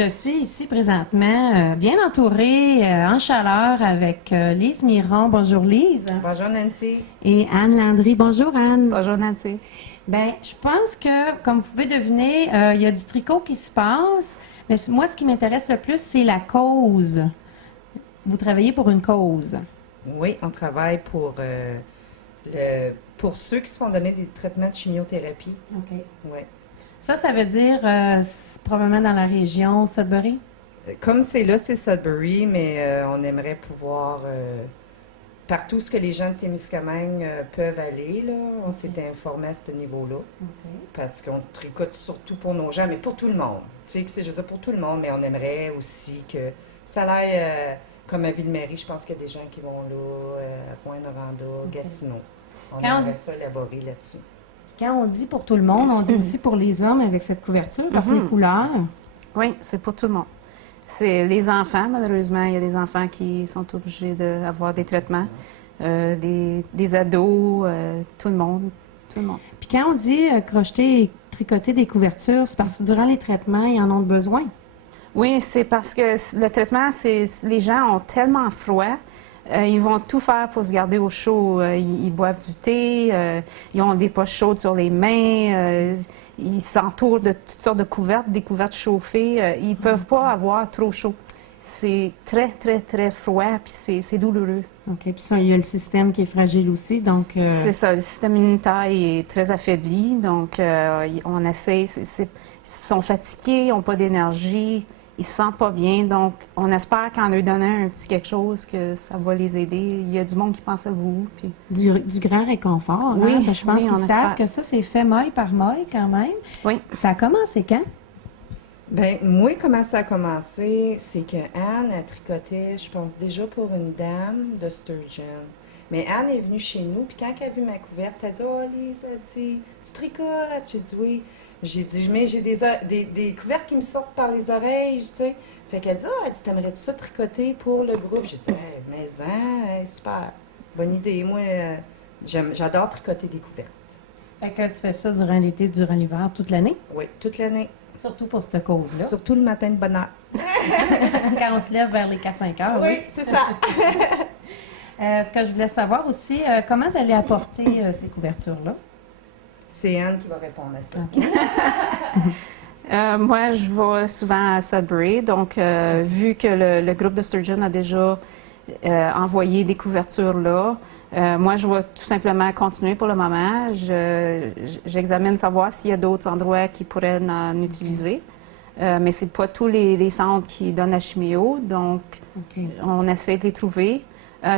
je suis ici présentement bien entourée, en chaleur, avec Lise Miron. Bonjour Lise. Bonjour Nancy. Et Anne Landry. Bonjour Anne. Bonjour Nancy. Bien, je pense que, comme vous pouvez deviner, il y a du tricot qui se passe. Mais moi, ce qui m'intéresse le plus, c'est la cause. Vous travaillez pour une cause. Oui, on travaille pour ceux qui se font donner des traitements de chimiothérapie. OK. Oui. Ça veut dire c'est probablement dans la région Sudbury? Comme c'est là, c'est Sudbury, mais on aimerait pouvoir partout ce que les gens de Témiscamingue peuvent aller, là. On s'était informé à ce niveau-là. OK. Parce qu'on tricote surtout pour nos gens, mais pour tout le monde. Tu sais, je veux dire pour tout le monde, mais on aimerait aussi que ça aille comme à Ville-Marie. Je pense qu'il y a des gens qui vont là, Rouyn-Noranda, Gatineau. On aimerait ça élaborer là-dessus. Quand on dit pour tout le monde, on dit aussi pour les hommes avec cette couverture, parce que les couleurs. Oui, c'est pour tout le monde. C'est les enfants, malheureusement. Il y a des enfants qui sont obligés d'avoir des traitements. Des ados, tout le monde. Tout le monde. Puis quand on dit crocheter et tricoter des couvertures, c'est parce que durant les traitements, ils en ont besoin. Oui, c'est parce que le traitement, les gens ont tellement froid. Ils vont tout faire pour se garder au chaud. Ils boivent du thé, ils ont des poches chaudes sur les mains, ils s'entourent de toutes sortes de couvertes, des couvertes chauffées. Ils ne peuvent pas avoir trop chaud. C'est très, très, très froid, puis c'est douloureux. OK. Puis ça, il y a le système qui est fragile aussi, donc... C'est ça, le système immunitaire est très affaibli, donc on essaie. Ils sont fatigués, ils n'ont pas d'énergie. Ils se sentent pas bien, donc on espère qu'en leur donnant un petit quelque chose, que ça va les aider. Il y a du monde qui pense à vous. Puis... Du grand réconfort, oui, hein? Je pense qu'ils savent espère. que ça, c'est fait maille par maille quand même. Oui. Ça a commencé quand? Bien, moi, comment ça a commencé, c'est que Anne a tricoté, je pense, déjà pour une dame de Sturgeon. Mais Anne est venue chez nous, puis quand elle a vu ma couverte, elle a dit « Oh, Lise, elle dit, tu tricotes? » J'ai dit « Oui. » J'ai dit « Mais j'ai des couvertes qui me sortent par les oreilles, tu sais. » Fait qu'elle dit « Ah, elle dit, t'aimerais-tu ça tricoter pour le groupe? » J'ai dit hey, « Mais super. Bonne idée. Moi, j'adore tricoter des couvertes. » Fait que tu fais ça durant l'été, durant l'hiver, toute l'année? Oui, toute l'année. Surtout pour cette cause-là. Surtout le matin de bonne heure. Quand on se lève vers les 4-5 heures. Oui, c'est ça. Ce que je voulais savoir aussi, comment vous allez apporter ces couvertures-là? C'est Anne qui va répondre à ça. OK. Moi, je vais souvent à Sudbury, donc vu que le groupe de Sturgeon a déjà envoyé des couvertures là, moi, je vais tout simplement continuer pour le moment. J'examine savoir s'il y a d'autres endroits qui pourraient en utiliser. Mais c'est pas tous les centres qui donnent la chimio, donc on essaie de les trouver.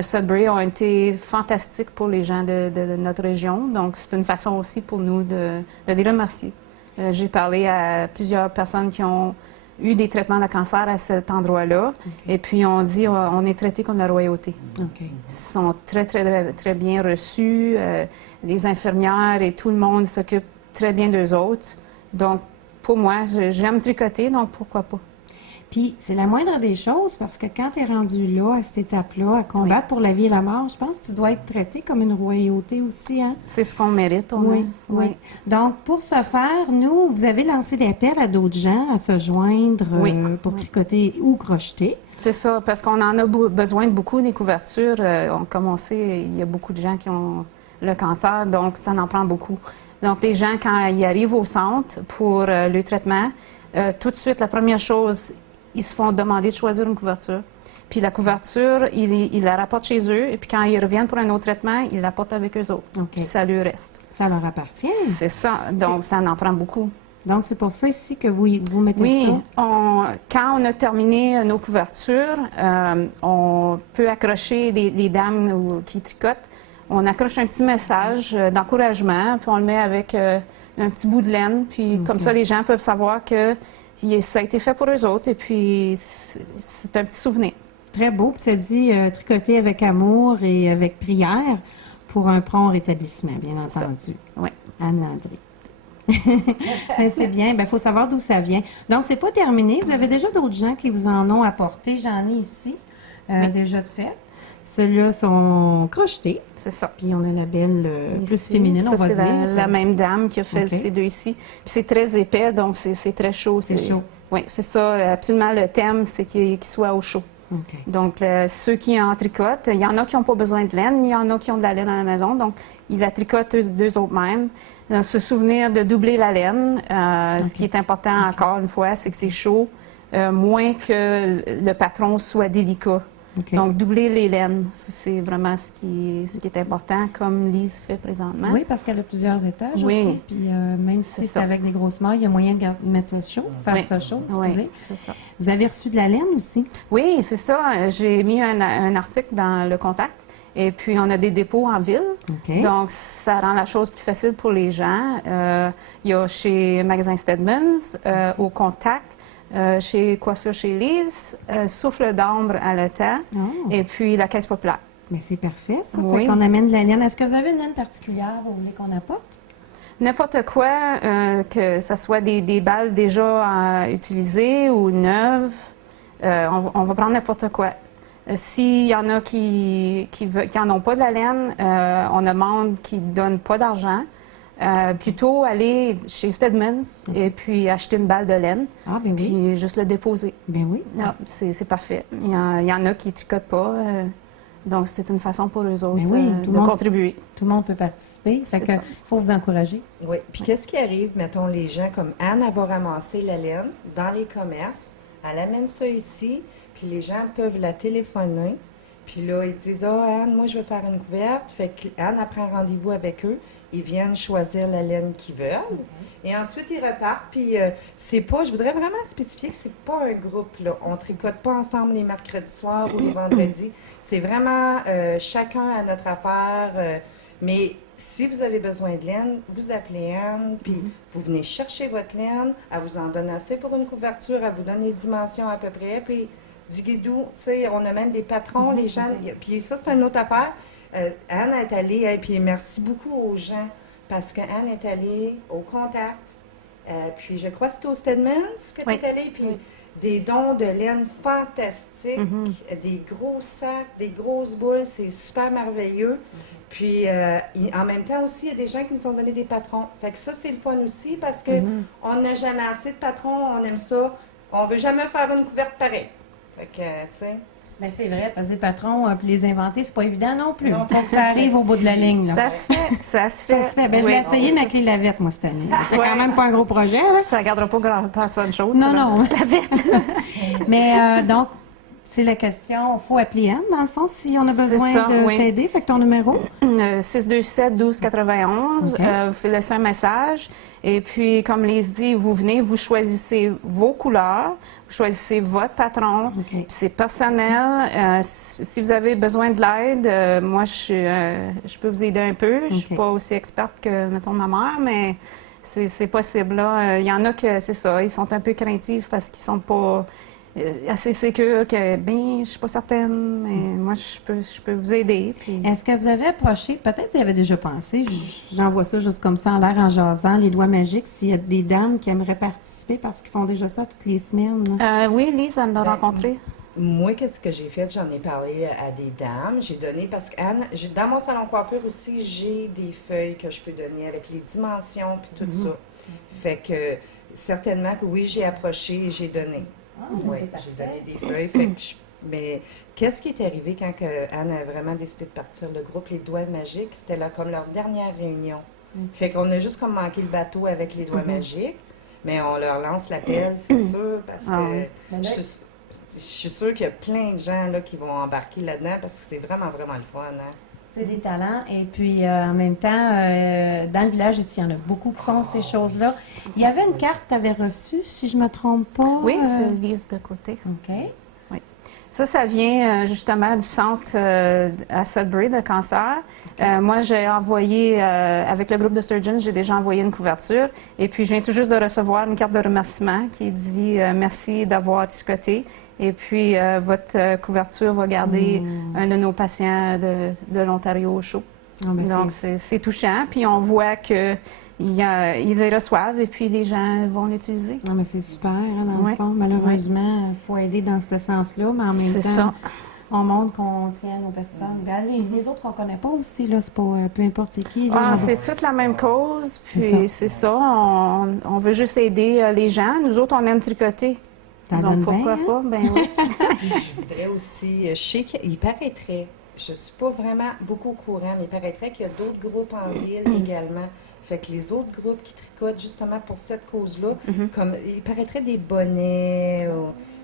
Sudbury ont été fantastiques pour les gens de notre région, donc c'est une façon aussi pour nous de les remercier. J'ai parlé à plusieurs personnes qui ont eu des traitements de cancer à cet endroit-là, et puis on dit on est traités comme la royauté. Ils sont très, très, très, très bien reçus. Les infirmières et tout le monde s'occupe très bien d'eux autres. Donc, pour moi, j'aime tricoter, donc pourquoi pas? Puis, c'est la moindre des choses parce que quand tu es rendu là, à cette étape-là, à combattre pour la vie et la mort, je pense que tu dois être traité comme une royauté aussi, hein? C'est ce qu'on mérite, oui. Donc, pour ce faire, vous avez lancé des appels à d'autres gens à se joindre pour tricoter ou crocheter. C'est ça, parce qu'on en a besoin de beaucoup des couvertures. Comme on sait, il y a beaucoup de gens qui ont le cancer, donc ça en prend beaucoup. Donc, les gens, quand ils arrivent au centre pour le traitement, tout de suite, la première chose, ils se font demander de choisir une couverture. Puis la couverture, ils la rapportent chez eux. Et puis quand ils reviennent pour un autre traitement, ils la portent avec eux autres. Puis ça lui reste. Ça leur appartient. C'est ça. Donc, ça en prend beaucoup. Donc, c'est pour ça ici que vous mettez ça? Oui. Quand on a terminé nos couvertures, on peut accrocher les dames qui tricotent. On accroche un petit message d'encouragement, puis on le met avec un petit bout de laine. Puis comme ça, les gens peuvent savoir que ça a été fait pour eux autres, et puis c'est un petit souvenir. Très beau, puis ça dit tricoter avec amour et avec prière pour un prompt rétablissement, bien entendu. Oui. Anne Landry. C'est bien, il faut savoir d'où ça vient. Donc, c'est pas terminé. Vous avez déjà d'autres gens qui vous en ont apporté. J'en ai ici, déjà de fait. Ceux-là sont crochetés. C'est ça. Puis on a la belle plus Ici, féminine, ça, on va c'est dire. la même dame qui a fait OK. ces deux ici. Puis c'est très épais, donc c'est très chaud. C'est chaud. Oui, c'est ça. Absolument, le thème, c'est qu'il soit au chaud. OK. Donc, ceux qui en tricotent, il y en a qui n'ont pas besoin de laine, il y en a qui ont de la laine à la maison, donc ils la tricotent deux autres mêmes. Se souvenir de doubler la laine. Ce qui est important, encore une fois, c'est que c'est chaud, moins que le patron soit délicat. OK. Donc, doubler les laines, c'est vraiment ce qui est important, comme Lise fait présentement. Oui, parce qu'elle a plusieurs étages Oui. aussi. Puis même si C'est c'est ça. avec des grosses mailles, il y a moyen de mettre ça chaud, faire Oui. ça chaud, Oui, excusez. c'est ça. Vous avez reçu de la laine aussi? Oui, c'est ça. J'ai mis un article dans le contact. Et puis, on a des dépôts en ville. OK. Donc, ça rend la chose plus facile pour les gens. Il y a chez Magasin Stedman's, au Contact, chez Coiffure chez Lise, Souffle d'ambre à l'état, Oh. et puis la Caisse populaire. Mais c'est parfait, ça. Oui. Fait qu'on amène de la laine. Est-ce que vous avez une laine particulière que vous voulez qu'on apporte? N'importe quoi, que ce soit des balles déjà utilisées ou neuves, on va prendre n'importe quoi. S'il y en a qui en ont pas de la laine, on demande qu'ils ne donnent pas d'argent. Plutôt aller chez Stedman's et puis acheter une balle de laine, Ah, ben oui. puis juste le déposer. Ben oui. Ah, c'est parfait. Il y en a qui ne tricotent pas, donc c'est une façon pour eux autres Mais oui, tout de le monde- contribuer. Tout le monde peut participer. Fait C'est que ça. faut vous encourager. Oui. Puis qu'est-ce qui arrive, mettons, les gens comme Anne, elle va ramasser la laine dans les commerces, elle amène ça ici, puis les gens peuvent la téléphoner. Puis là, ils disent, ah, Anne, moi, je veux faire une couverte. Fait que Anne, elle prend rendez-vous avec eux. Ils viennent choisir la laine qu'ils veulent. Et ensuite, ils repartent. Puis c'est pas, je voudrais vraiment spécifier que c'est pas un groupe, là. On tricote pas ensemble les mercredis soirs ou les vendredis. C'est vraiment chacun à notre affaire. Mais si vous avez besoin de laine, vous appelez Anne, puis vous venez chercher votre laine. Elle vous en donne assez pour une couverture. Elle vous donne les dimensions à peu près. Puis, Digidou, tu sais, on a même des patrons, les gens. Puis ça, c'est une autre affaire. Anne est allée, et puis merci beaucoup aux gens, parce qu'Anne est allée au Contact. Puis je crois que c'était au Stedman's que tu Oui. es allée. Puis Oui. des dons de laine fantastiques, des gros sacs, des grosses boules, c'est super merveilleux. Puis en même temps aussi, il y a des gens qui nous ont donné des patrons. Fait que ça, c'est le fun aussi, parce que on n'a jamais assez de patrons, on aime ça. On veut jamais faire une couverte pareille. Fait que, tu sais. Ben c'est vrai, parce que les patrons, puis les inventer, c'est pas évident non plus. Non. Faut que ça arrive au bout de la ligne. Là. Ça se fait, ça se fait. Ça se fait. Ben, je Oui. l'ai essayé ma clé lavette, moi, cette année. C'est Ouais. quand même pas un gros projet, là. Ça ne gardera pas personne chose. Non, ça, là. non. C'est la vite. Mais donc, c'est la question, il faut appeler Anne, dans le fond, si on a C'est besoin ça, de oui. t'aider. Fait que ton numéro? 627-1291. OK. Vous faites laisser un message. Et puis, comme Lise dit, vous venez, vous choisissez vos couleurs, vous choisissez votre patron. OK. Puis c'est personnel. Si vous avez besoin de l'aide, moi, je peux vous aider un peu. Je suis OK. pas aussi experte que, mettons, ma mère, mais c'est possible. Là. Il y en a que, c'est ça, ils sont un peu craintifs parce qu'ils sont pas assez sécures que, je suis pas certaine, mais moi, je peux vous aider. Puis... Est-ce que vous avez approché, peut-être vous y avez déjà pensé, j'envoie ça juste comme ça en l'air en jasant, les doigts magiques, s'il y a des dames qui aimeraient participer parce qu'ils font déjà ça toutes les semaines. Là. oui, Lise, elle l'a Ben, rencontré. Moi, qu'est-ce que j'ai fait? J'en ai parlé à des dames. J'ai donné, parce que Anne, dans mon salon coiffure aussi, j'ai des feuilles que je peux donner avec les dimensions puis tout ça. Fait que certainement que oui, j'ai approché et j'ai donné. Oui, j'ai donné des feuilles. Fait que mais qu'est-ce qui est arrivé quand que Anne a vraiment décidé de partir? Le groupe Les Doigts Magiques, c'était là comme leur dernière réunion. Fait qu'on a juste comme manqué le bateau avec les Doigts Magiques, mais on leur lance l'appel, c'est sûr, parce que Ah oui. je suis sûre qu'il y a plein de gens là, qui vont embarquer là-dedans parce que c'est vraiment, vraiment le fun. Hein? C'est des talents. Et puis, en même temps, dans le village, ici, il y en a beaucoup qui font ces choses-là. Il y avait une carte que tu avais reçue, si je ne me trompe pas. Oui, c'est Lise de côté. OK. Ça vient justement du centre à Sudbury de cancer. Moi, j'ai envoyé, avec le groupe de Sturgeon, j'ai déjà envoyé une couverture. Et puis, je viens tout juste de recevoir une carte de remerciement qui dit merci d'avoir tricoté. Et puis, votre couverture va garder un de nos patients de l'Ontario au chaud. Ah, ben, Donc, c'est touchant. Puis, on voit que ils les reçoivent et puis les gens vont l'utiliser. Non, mais c'est super, hein, dans Ouais. le fond. Malheureusement, il faut aider dans ce sens-là, mais en même temps, C'est ça. on montre qu'on tient nos personnes. Ben, les autres qu'on connaît pas aussi, là, c'est pas peu importe c'est qui. Là, Ah, on c'est va- toute la même cause, C'est puis c'est ça, on veut juste aider les gens. Nous autres, on aime tricoter. Ça Donc donne pourquoi bien, pas? Ben oui. Je voudrais aussi, je sais qu'il paraîtrait, je suis pas vraiment beaucoup au courant, mais il paraîtrait qu'il y a d'autres groupes en ville également. Fait que les autres groupes qui tricotent justement pour cette cause-là, comme il paraîtrait des bonnets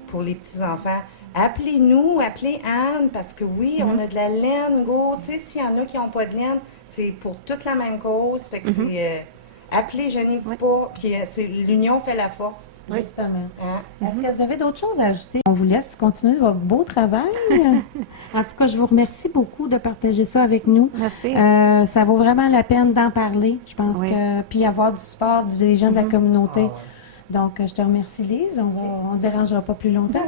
pour les petits-enfants. Appelez-nous, appelez Anne, parce que oui, on a de la laine, go. Tu sais, s'il y en a qui n'ont pas de laine, c'est pour toute la même cause. Fait que c'est... appelez, gênez-vous pas. Puis l'union fait la force. Justement. Hein? Est-ce que vous avez d'autres choses à ajouter? On vous laisse continuer votre beau travail. En tout cas, je vous remercie beaucoup de partager ça avec nous. Merci. Ça vaut vraiment la peine d'en parler. Je pense Oui. que puis avoir du support des gens de la communauté. Donc, je te remercie, Lise. On ne dérangera pas plus longtemps.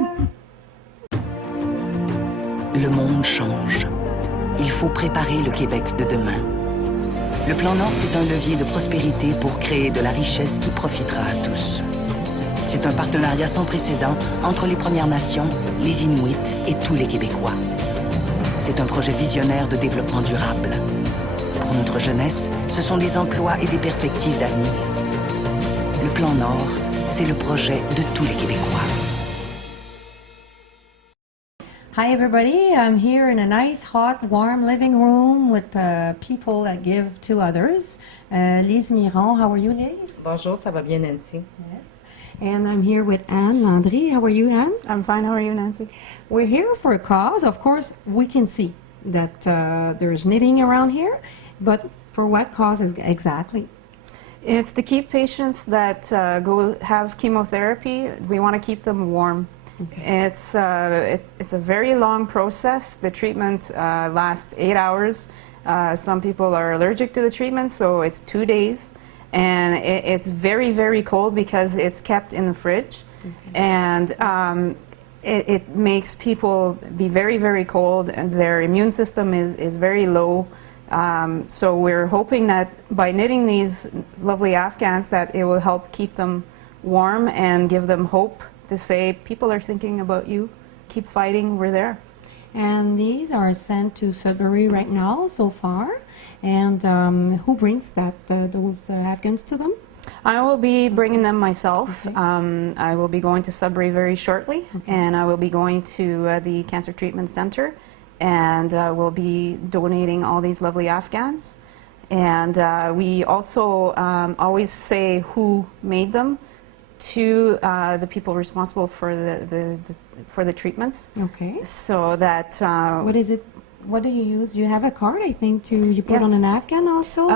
Le monde change. Il faut préparer le Québec de demain. Le Plan Nord, c'est un levier de prospérité pour créer de la richesse qui profitera à tous. C'est un partenariat sans précédent entre les Premières Nations, les Inuits et tous les Québécois. C'est un projet visionnaire de développement durable. Pour notre jeunesse, ce sont des emplois et des perspectives d'avenir. Le Plan Nord, c'est le projet de tous les Québécois. Hi, everybody. I'm here in a nice, hot, warm living room with people that give to others. Lise Miron. How are you, Lise? Bonjour, ça va bien, Nancy? Yes. And I'm here with Anne Landry. How are you, Anne? I'm fine. How are you, Nancy? We're here for a cause. Of course, we can see that there's knitting around here, but for what cause exactly? It's to keep patients that go have chemotherapy. We want to keep them warm. Okay. It's a very long process. The treatment lasts 8 hours. Some people are allergic to the treatment, so it's 2 days. And it's very, very cold because it's kept in the fridge. Okay. And it makes people be very, very cold. And their immune system is very low. So we're hoping that by knitting these lovely Afghans that it will help keep them warm and give them hope to say, people are thinking about you, keep fighting, we're there. And these are sent to Sudbury right now so far. And who brings those Afghans to them? I will be bringing them myself. Okay. I will be going to Sudbury very shortly, Okay. and I will be going to the Cancer Treatment Center, and we'll be donating all these lovely Afghans. And we also always say who made them to the people responsible for the treatments, Okay. so that What is it? What do you use? You have a card, I think, you put Yes. on an Afghan also?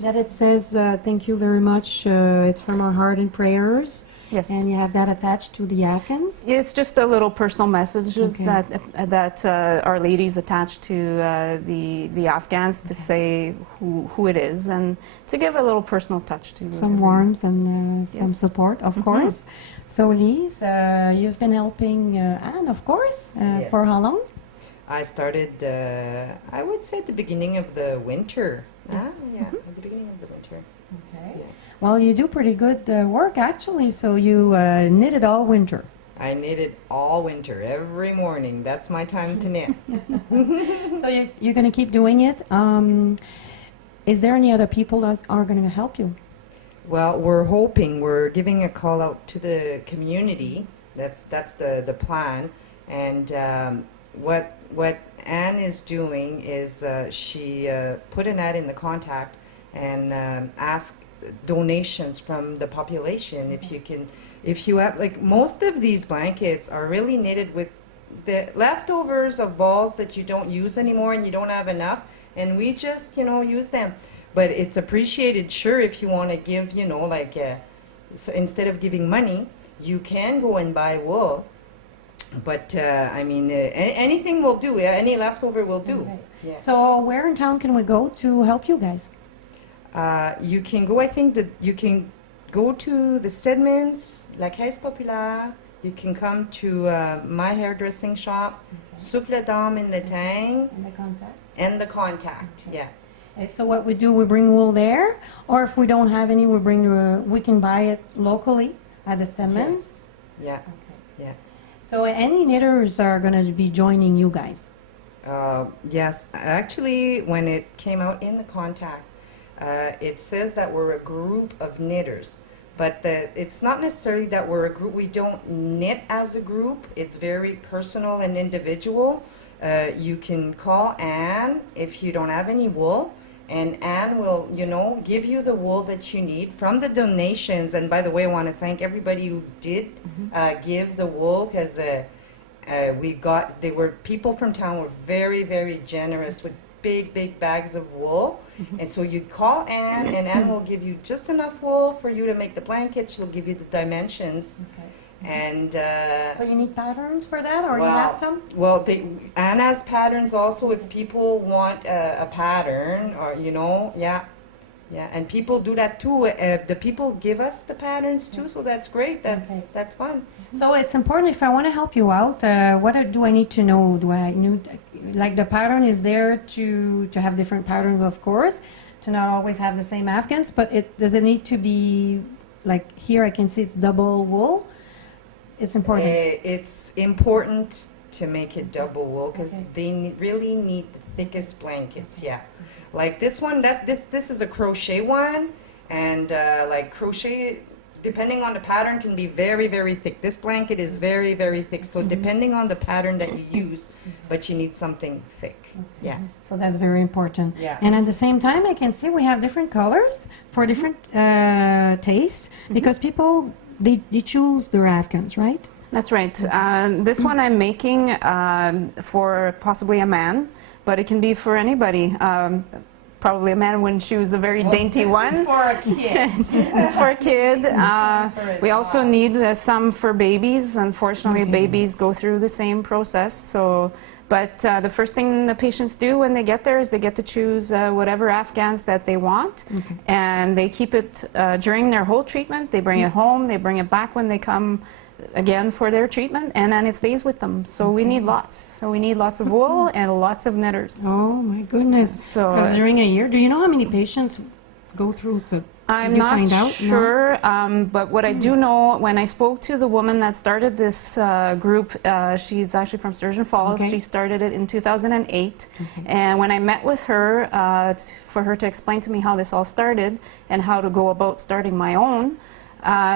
That it says, thank you very much, it's from our heart and prayers. yes. And you have that attached to the Afghans? It's just a little personal messages Okay. that Our Lady's attached to the Afghans to say who it is and to give a little personal touch to Some everyone. warmth and some Yes. support, of course. So, Lise, you've been helping Anne, of course, Yes. for how long? I started, I would say at the beginning of the winter. Yes. Yeah, at the beginning of the winter. Okay. Yeah. Well, you do pretty good work, actually. So you knitted all winter. I knitted all winter, every morning. That's my time to knit. So you're going to keep doing it. Is there any other people that are going to help you? Well, we're giving a call out to the community. That's the plan. And what Anne is doing is she put an ad in the contact and asked donations from the population. If you have, like, most of these blankets are really knitted with the leftovers of balls that you don't use anymore and you don't have enough, and we just use them. But it's appreciated, sure, if you want to give, so instead of giving money, you can go and buy wool. But anything will do. Any leftover will do. Okay. Yeah. So where in town can we go to help you guys? You can go. I think that you can go to the Stedmans, La Caisse Populaire. You can come to my hairdressing shop, Souffle Dame in Letang, And the contact. and the contact. Yeah. So what we do, we bring wool there, or if we don't have any, we can buy it locally at the Stedmans. Yes. Yeah. Okay. Yeah. So any knitters are going to be joining you guys? Yes, actually, when it came out in the contact, it says that we're a group of knitters. But it's not necessarily that we're a group. We don't knit as a group. It's very personal and individual. You can call Anne if you don't have any wool, and Anne will, give you the wool that you need from the donations. And by the way, I want to thank everybody who did give the wool, because people from town were very, very generous with big bags of wool. And so you call Anne, and Anne will give you just enough wool for you to make the blanket. She'll give you the dimensions. Okay. And So you need patterns for that, or you have some? well, Anne has patterns also if people want a pattern, or yeah, and people do that too. The people give us the patterns too, so that's great. That's fun. So it's important if I want to help you out. What do I need to know? Do I need, like, the pattern is there to have different patterns, of course, to not always have the same Afghans, but does it need to be, like, here I can see it's double wool? It's important. It's important to make it double wool, because Okay. they really need the thickest blankets. Yeah, like this one. This is a crochet one, and like crochet, depending on the pattern, can be very, very thick. This blanket is very, very thick. So depending on the pattern that you use, but you need something thick. Yeah. So that's very important. Yeah. And at the same time, I can see we have different colors for different tastes, because people, they choose their Afghans, right? That's right. This one I'm making for possibly a man, but it can be for anybody. Probably a man wouldn't choose a very dainty one. This is for a kid. It's for a kid. for a We also child. need some for babies. Unfortunately, babies go through the same process. So, but the first thing the patients do when they get there is they get to choose whatever Afghans that they want, and they keep it during their whole treatment. They bring it home. They bring it back when they come again for their treatment, and then it stays with them. So we need lots. So we need lots of wool and lots of knitters. Oh my goodness. So, Because during a year, do you know how many patients go through? So I'm did you not find out? No? sure, but what I do know, when I spoke to the woman that started this group, she's actually from Sturgeon Falls. Okay. She started it in 2008. And when I met with her, for her to explain to me how this all started and how to go about starting my own,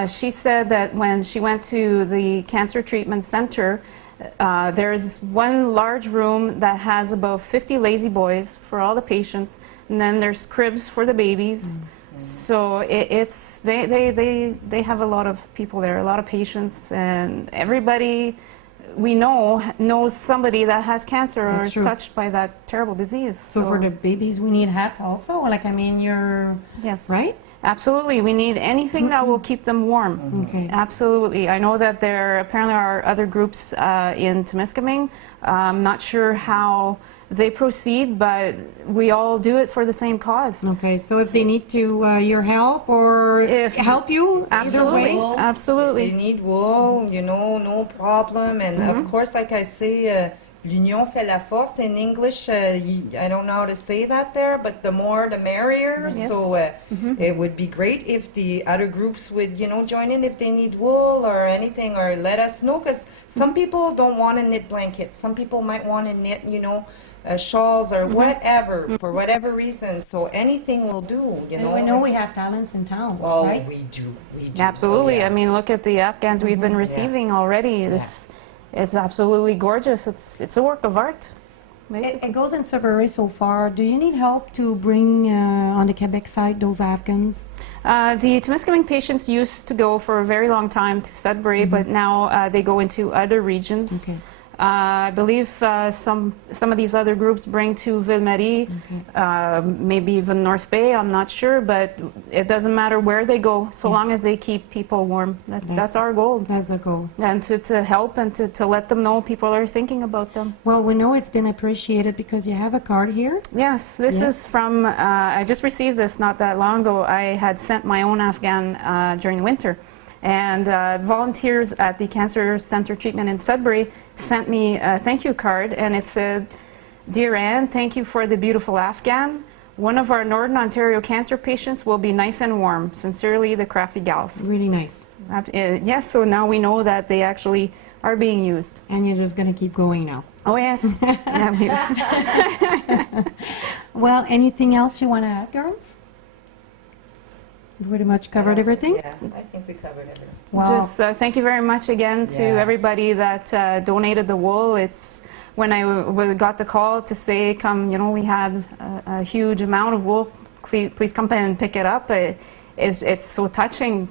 she said that when she went to the cancer treatment center, there's one large room that has about 50 lazy boys for all the patients, and then there's cribs for the babies. So they have a lot of people there, a lot of patients, and everybody we know knows somebody that has cancer or That's is true. touched by that terrible disease. So for the babies, we need hats also. Like, I mean, you're yes, right. absolutely, we need anything that will keep them warm. Okay. Absolutely. I know that there apparently are other groups in Temiskaming. I'm not sure how they proceed, but we all do it for the same cause. Okay. So if they need to your help or If- help you, Absolutely. Wool, Absolutely. If they need wool, no problem. And of course, like I say, l'union fait la force in English. I don't know how to say that there, but the more the merrier. Yes. So it would be great if the other groups would, join in if they need wool or anything, or let us know, because some people don't want to knit blankets. Some people might want to knit, shawls or whatever, for whatever reason. So anything will do, And we know we have talents in town, Well, right? we do. Absolutely. Oh, yeah. I mean, look at the Afghans we've been receiving already. It's absolutely gorgeous. It's a work of art. Basically. It goes in Sudbury so far. Do you need help to bring on the Quebec side those Afghans? The Temiskaming patients used to go for a very long time to Sudbury, but now they go into other regions. Okay. I believe some of these other groups bring to Ville-Marie, maybe even North Bay. I'm not sure, but it doesn't matter where they go, so long as they keep people warm. That's our goal, That's the goal. and to help and to let them know people are thinking about them. Well, we know it's been appreciated because you have a card here. Yes, this Yeah. is from. I just received this not that long ago. I had sent my own Afghan during the winter. And volunteers at the Cancer Center treatment in Sudbury sent me a thank you card, and it said, "Dear Anne, thank you for the beautiful Afghan. one of our Northern Ontario cancer patients will be nice and warm. Sincerely, the Crafty Gals. Really nice. Yes, so now we know that they actually are being used. And you're just going to keep going now. Oh, yes. Yeah, Well, anything else you want to add, girls? Pretty much covered everything? Yeah, I think we covered everything. Well, Just thank you very much again to Yeah. everybody that donated the wool. It's when I got the call to say, come, you know, we had a huge amount of wool. Please come and pick it up. It's so touching.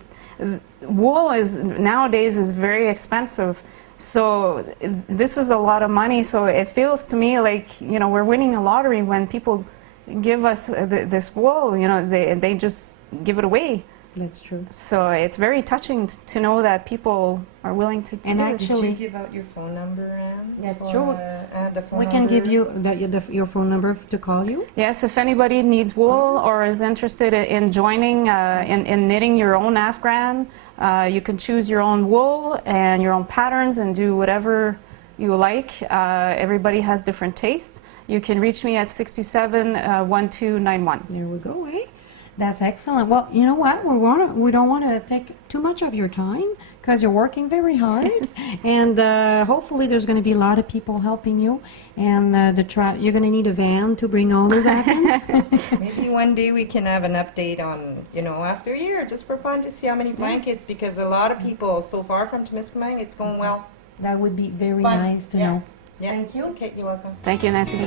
Wool is nowadays is very expensive. So this is a lot of money. So it feels to me like, you know, we're winning a lottery when people give us this wool. You know, they just give it away. that's true. So it's very touching to know that people are willing to And do it. actually- Did you give out your phone number, Anne? That's For, true. the phone We can number? give you your phone number to call you. Yes, if anybody needs wool or is interested in joining in knitting your own Afghan, you can choose your own wool and your own patterns and do whatever you like. Everybody has different tastes. You can reach me at 627-1291. There we go, eh? That's excellent. Well, you know what? We don't want to take too much of your time because you're working very hard, and hopefully there's going to be a lot of people helping you. And you're going to need a van to bring all those items. Maybe one day we can have an update on, you know, after a year, just for fun to see how many blankets, because a lot of people so far from Temiskaming, it's going well. That would be very Fun. nice to Yeah. know. Yeah. Thank you. Okay, you're welcome. Thank you, Nancy.